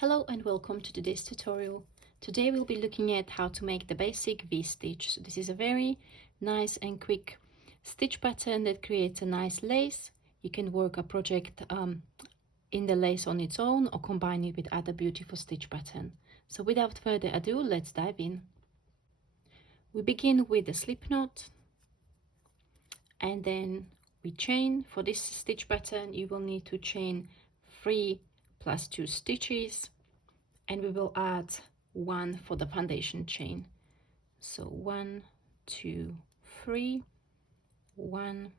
Hello and welcome to today's tutorial. Today we'll be looking at how to make the basic V-stitch. So this is a very nice and quick stitch pattern that creates a nice lace. You can work a project in the lace on its own or combine it with other beautiful stitch pattern. So without further ado, let's dive in. We begin with the slip knot and then we chain. For this stitch pattern you will need to chain 3 plus 2 stitches, and we will add 1 for the foundation chain. So 1, 2, 3, 1,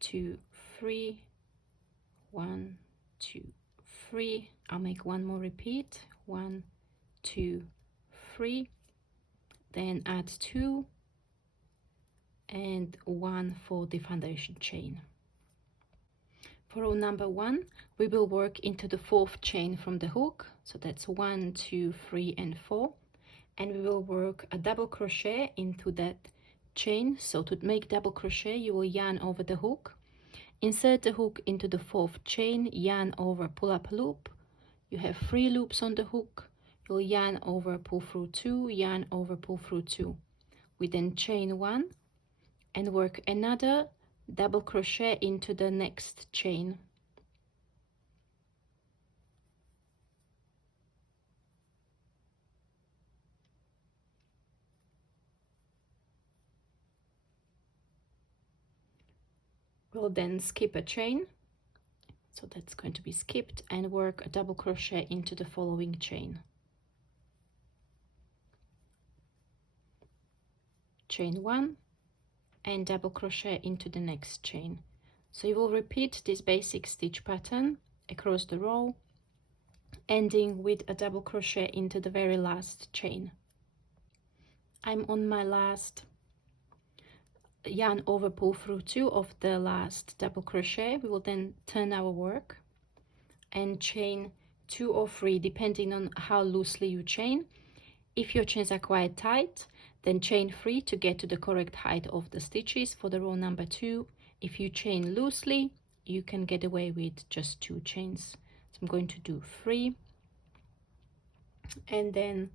2, 3, 1, 2, 3. I'll make one more repeat. 1, 2, 3. Then add 2 and 1 for the foundation chain. For row number 1, we will work into the 4th chain from the hook. So that's 1, 2, 3, and 4. And we will work a double crochet into that chain. So to make double crochet, you will yarn over the hook, insert the hook into the 4th chain, yarn over, pull up a loop. You have 3 loops on the hook. You'll yarn over, pull through 2, yarn over, pull through 2. We then chain 1 and work another double crochet into the next chain. We'll then skip a chain, so that's going to be skipped, and work a double crochet into the following chain. Chain 1 and double crochet into the next chain. So you will repeat this basic stitch pattern across the row, ending with a double crochet into the very last chain. I'm on my last yarn over, pull through 2 of the last double crochet. We will then turn our work and chain 2 or 3 depending on how loosely you chain. If your chains are quite tight, then chain 3 to get to the correct height of the stitches for the row number 2. If you chain loosely, you can get away with just 2 chains. So I'm going to do 3, and then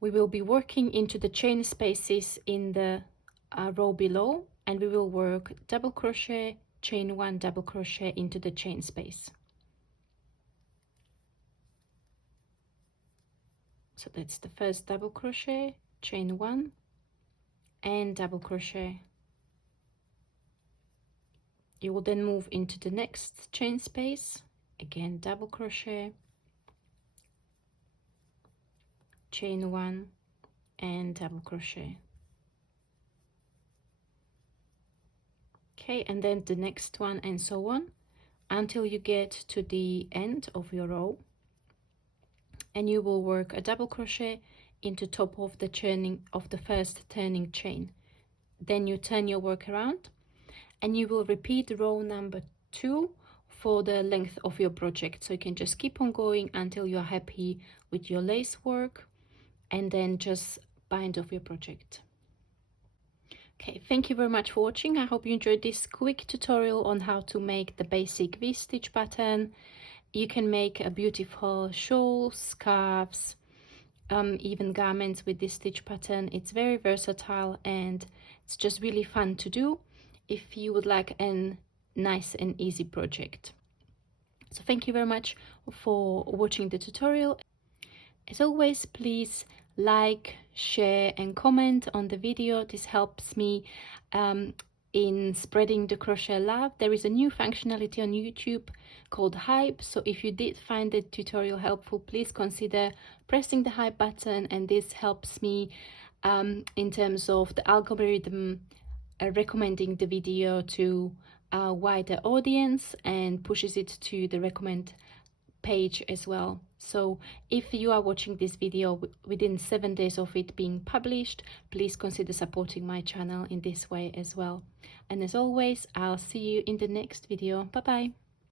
we will be working into the chain spaces in the row below, and we will work double crochet, chain 1, double crochet into the chain space. So that's the first double crochet, chain 1 and double crochet. You will then move into the next chain space, again double crochet, chain 1 and double crochet. Okay, and then the next one, and so on until you get to the end of your row, and you will work a double crochet into top of the churning of the first turning chain. Then you turn your work around and you will repeat row number 2 for the length of your project. So you can just keep on going until you are happy with your lace work, and then just bind off your project. Okay, thank you very much for watching. I hope you enjoyed this quick tutorial on how to make the basic V-stitch pattern. You can make a beautiful shawl, scarves, even garments with this stitch pattern. It's very versatile and it's just really fun to do if you would like a nice and easy project. So thank you very much for watching the tutorial. As always, please like, share and comment on the video. This helps me in spreading the crochet love. There is a new functionality on YouTube called hype, so if you did find the tutorial helpful, please consider pressing the hype button, and this helps me in terms of the algorithm recommending the video to a wider audience and pushes it to the recommend page as well. So if you are watching this video within 7 days of it being published, please consider supporting my channel in this way as well. And as always, I'll see you in the next video. Bye bye.